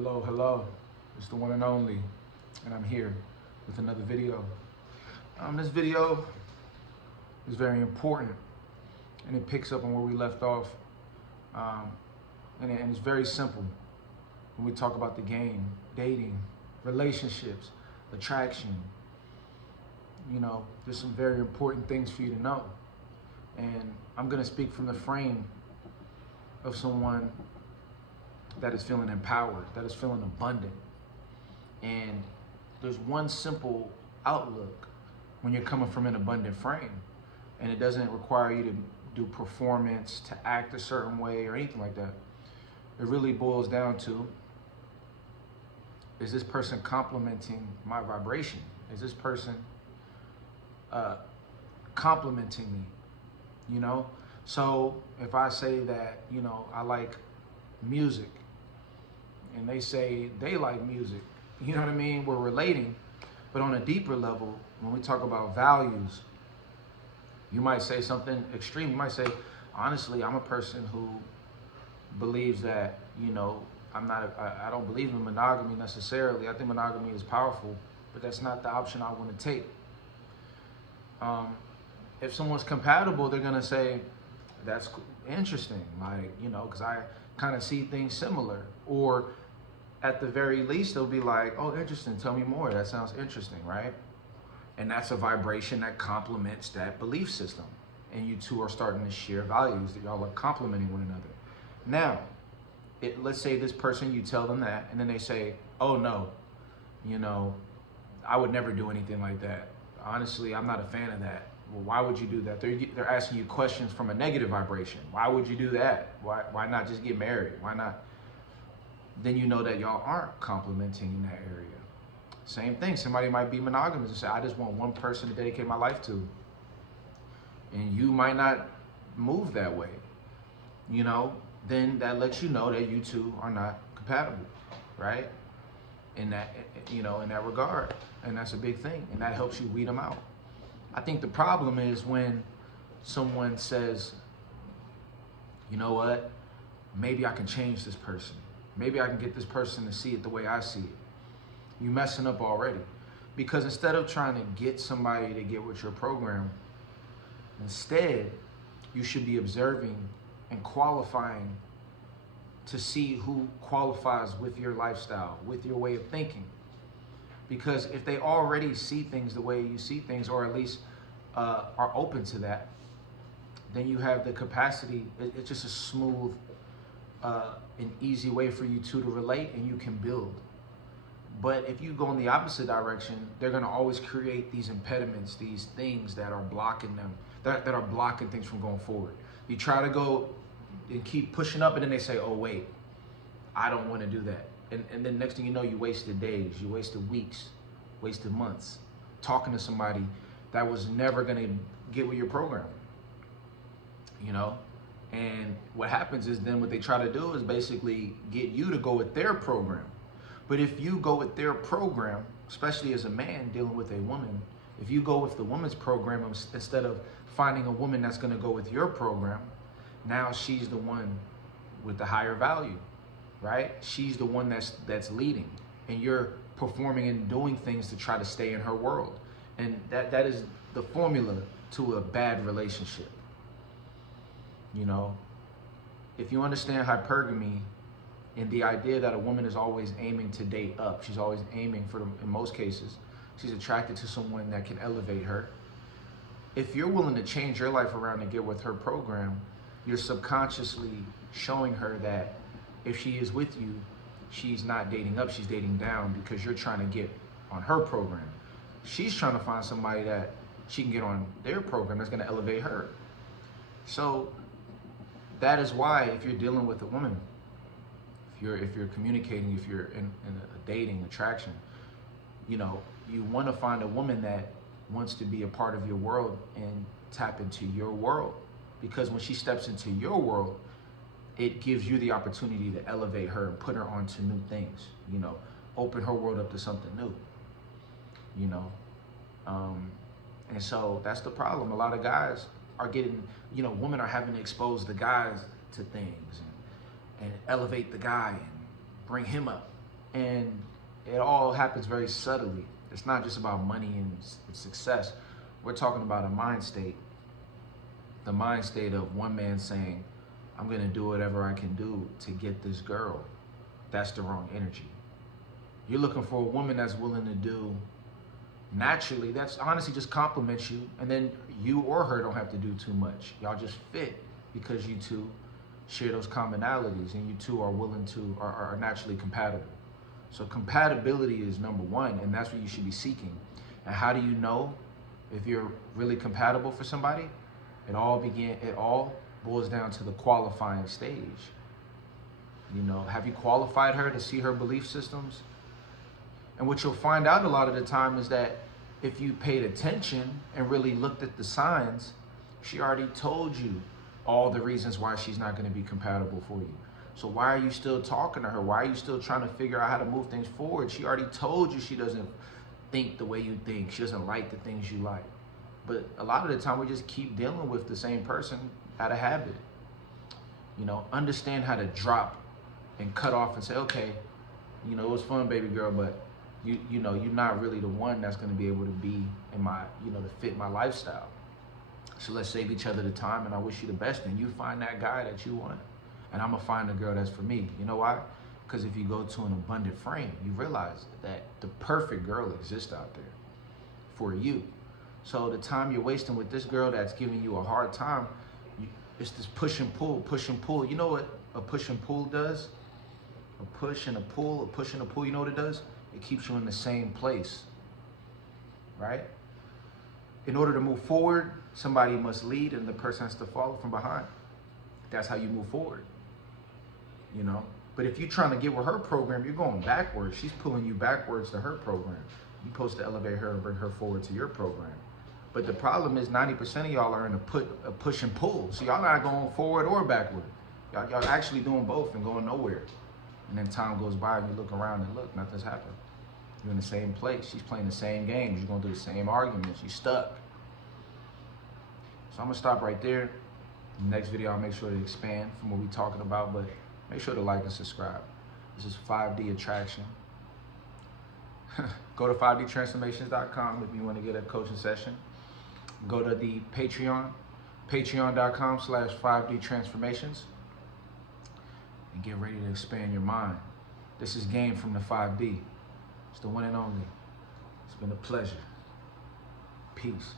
Hello, hello. It's the one and only, and I'm here with another video. This video is very important, and it picks up on where we left off, and it's very simple. When we talk about the game, dating, relationships, attraction, there's some very important things for you to know. And I'm gonna speak from the frame of someone that is feeling empowered, that is feeling abundant. And there's one simple outlook when you're coming from an abundant frame. And it doesn't require you to do performance, to act a certain way or anything like that. It really boils down to, is this person complimenting my vibration? Is this person complimenting me? So if I say that, I like music, and they say they like music, you know what I mean? We're relating, but on a deeper level, when we talk about values, you might say something extreme. You might say, honestly, I'm a person who believes that, I don't believe in monogamy necessarily. I think monogamy is powerful, but that's not the option I want to take. If someone's compatible, they're gonna say, that's interesting, because I kind of see things similar. Or at the very least, they'll be like, oh, interesting, tell me more. That sounds interesting, right? And that's a vibration that complements that belief system. And you two are starting to share values, that y'all are complementing one another. Now, let's say this person, you tell them that, and then they say, oh no, I would never do anything like that. Honestly, I'm not a fan of that. Well, why would you do that? They're asking you questions from a negative vibration. Why would you do that? Why not just get married? Why not? Then you know that y'all aren't complimenting in that area. Same thing, somebody might be monogamous and say, I just want one person to dedicate my life to. And you might not move that way. Then that lets you know that you two are not compatible, right? In that regard. And that's a big thing. And that helps you weed them out. I think the problem is when someone says, you know what, maybe I can change this person. Maybe I can get this person to see it the way I see it. You're messing up already. Because instead of trying to get somebody to get with your program, instead, you should be observing and qualifying to see who qualifies with your lifestyle, with your way of thinking. Because if they already see things the way you see things, or at least are open to that, then you have the capacity. It's just a smooth and easy way for you two to relate, and you can build. But if you go in the opposite direction, they're gonna always create these impediments, these things that are blocking them, that are blocking things from going forward. You try to go and keep pushing up, and then they say, oh wait, I don't wanna do that. And then next thing you know, you wasted days, you wasted weeks, wasted months, talking to somebody that was never gonna get with your program, And what happens is then what they try to do is basically get you to go with their program. But if you go with their program, especially as a man dealing with a woman, if you go with the woman's program instead of finding a woman that's gonna go with your program, now she's the one with the higher value. Right? She's the one that's leading, and you're performing and doing things to try to stay in her world. And that is the formula to a bad relationship. If you understand hypergamy and the idea that a woman is always aiming to date up, she's always aiming in most cases, she's attracted to someone that can elevate her. If you're willing to change your life around to get with her program, you're subconsciously showing her that if she is with you, she's not dating up, she's dating down, because you're trying to get on her program. She's trying to find somebody that she can get on their program that's gonna elevate her. So that is why, if you're dealing with a woman, if you're communicating, if you're in a dating attraction, you wanna find a woman that wants to be a part of your world and tap into your world. Because when she steps into your world, it gives you the opportunity to elevate her and put her onto new things, open her world up to something new, And so that's the problem. A lot of guys are getting, women are having to expose the guys to things and elevate the guy and bring him up. And it all happens very subtly. It's not just about money and success. We're talking about a mind state. The mind state of one man saying, I'm gonna do whatever I can do to get this girl. That's the wrong energy. You're looking for a woman that's willing to do naturally, that's honestly just compliments you, and then you or her don't have to do too much. Y'all just fit because you two share those commonalities and you two are willing to, are naturally compatible. So compatibility is number one, and that's what you should be seeking. And how do you know if you're really compatible for somebody? It all boils down to the qualifying stage. You know, have you qualified her to see her belief systems? And what you'll find out a lot of the time is that if you paid attention and really looked at the signs, she already told you all the reasons why she's not going to be compatible for you. So why are you still talking to her? Why are you still trying to figure out how to move things forward? She already told you she doesn't think the way you think. She doesn't like the things you like. But a lot of the time we just keep dealing with the same person out of habit. You know, understand how to drop and cut off and say, okay, you know, it was fun, baby girl, but you know, you're not really the one that's going to be able to be in my, you know, to fit my lifestyle. So let's save each other the time, and I wish you the best, and you find that guy that you want, and I'm gonna find a girl that's for me. You know why? Because if you go to an abundant frame, you realize that the perfect girl exists out there for you. So the time you're wasting with this girl that's giving you a hard time, it's this push and pull, push and pull. You know what a push and pull does? A push and a pull, a push and a pull, you know what it does? It keeps you in the same place, right? In order to move forward, somebody must lead and the person has to follow from behind. That's how you move forward, you know? But if you're trying to get with her program, you're going backwards. She's pulling you backwards to her program. You're supposed to elevate her and bring her forward to your program. But the problem is 90% of y'all are in a push and pull. So y'all not going forward or backward. Y'all actually doing both and going nowhere. And then time goes by and you look around and look, nothing's happened. You're in the same place. She's playing the same games. You're going through the same arguments. You're stuck. So I'm going to stop right there. In the next video, I'll make sure to expand from what we're talking about, but make sure to like and subscribe. This is 5D Attraction. Go to 5dtransformations.com if you want to get a coaching session. Go to the Patreon, patreon.com/5dtransformations, and get ready to expand your mind. This is Game from the 5D. It's the one and only. It's been a pleasure. Peace.